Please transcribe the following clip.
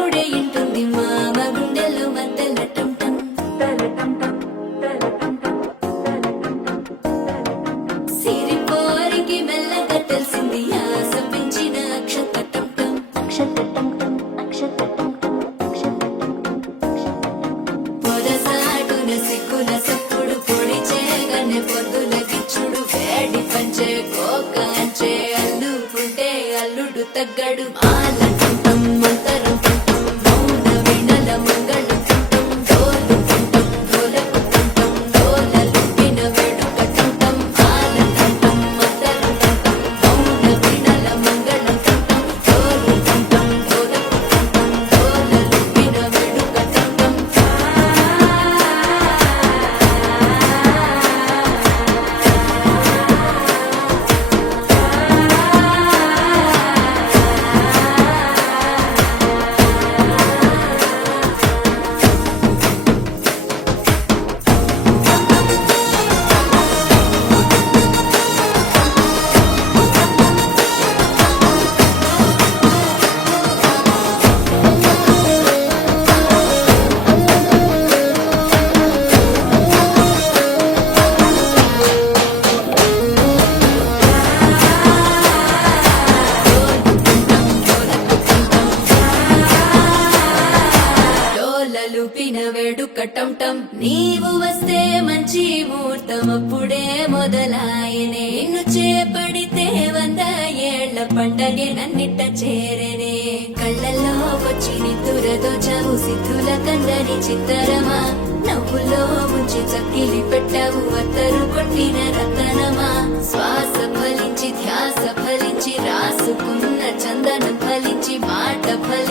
అప్పుడే ఇంటుంది మామ గుండెల్లో మధ్యల టం టం సిరిపోరికి మెల్లగా తెలిసింది ఆశ పెంచిన అక్షత టం టం పొదసాటున సిక్కుల సప్పుడు పొడి చేయగానే పొద్దుల గిచ్చుడు వేడి పంచే కోకాంచే అల్లుకుంటే అల్లుడు తగ్గడు మాల టం టం మంతరం టం టం మౌన వినల మంగళం టం టం డోలు టం టం డోలకు టం టం డోలలు విన వేడుక టం టం మాల టం టం మంతరం టం టం మౌన వినల మంగళం టం టం డోలు టం టం డోలకు టం టం డోలలు విన వేడుక టం టం డోలలు పిన వేడుక టం టం నీవు వస్తే మంచి ముహూర్తం అప్పుడే మొదలాయనే నిన్ను చేపడితే 100 ఏళ్ల పండగే నన్నిట్ట చేరనే కళ్ళల్లో వచ్చి నిద్దురదో చవు సిద్ధుల కందని చిత్తరమా నవ్వులో ముంచి చక్కిలి పెట్టావు అత్తరు కొట్టిన రతనమా శ్వాస ఫలించి ధ్యాస ఫలించి రాసుకున్న చందనం ఫలించి మాట ఫలించి